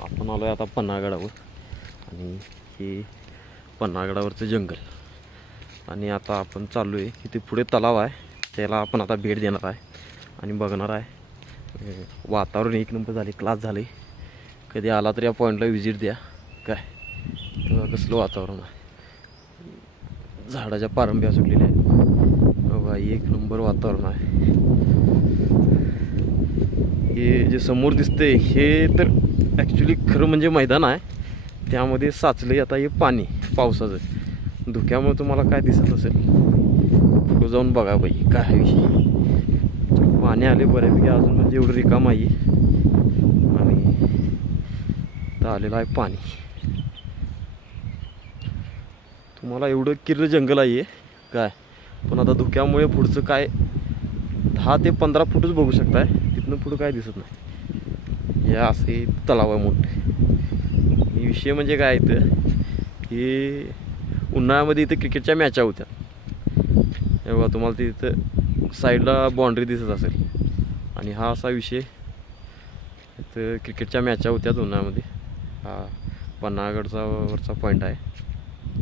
आपण आलो आहे आता पन्हाळगडावर आणि हे पन्हाळगडावरचं जंगल. आणि आता आपण चाललो आहे की ते पुढे तलाव आहे, त्याला आपण आता भेट देणार आहे आणि बघणार आहे. वातावरण एक नंबर झाले, क्लास झाले. कधी आला तर या पॉईंटला व्हिजिट द्या. काय तेव्हा कसलं वातावरण आहे, झाडाच्या पारंब्या सुटलेल्या आहेत बघा, एक नंबर वातावरण आहे. हे जे समोर दिसते हे तर ॲक्च्युली खरं म्हणजे मैदान आहे, त्यामध्ये साचले आता हे पाणी पावसाचं. धुक्यामुळे तुम्हाला काय दिसत नसेल, पुढे जाऊन बघा बाई काय विषय. पाणी आले बऱ्यापैकी, अजून म्हणजे एवढं रिकाम आहे आणि तर आलेलं आहे पाणी. तुम्हाला एवढं किर्र जंगल आहे काय, पण आता धुक्यामुळे पुढचं काय 10 ते 15 फूटच बघू शकताय, तिथनं पुढं काय दिसत नाही. हे असे तलाव आहे मोठे. विषय म्हणजे काय इथं की उन्हाळ्यामध्ये इथं क्रिकेटच्या मॅचा होत्या. हे बघा तुम्हाला तिथं साईडला बाउंड्री दिसत असेल, आणि हा असा विषय इथं क्रिकेटच्या मॅचा होत्या उन्हाळ्यामध्ये. हा पन्हाळगडचा वरचा पॉईंट आहे.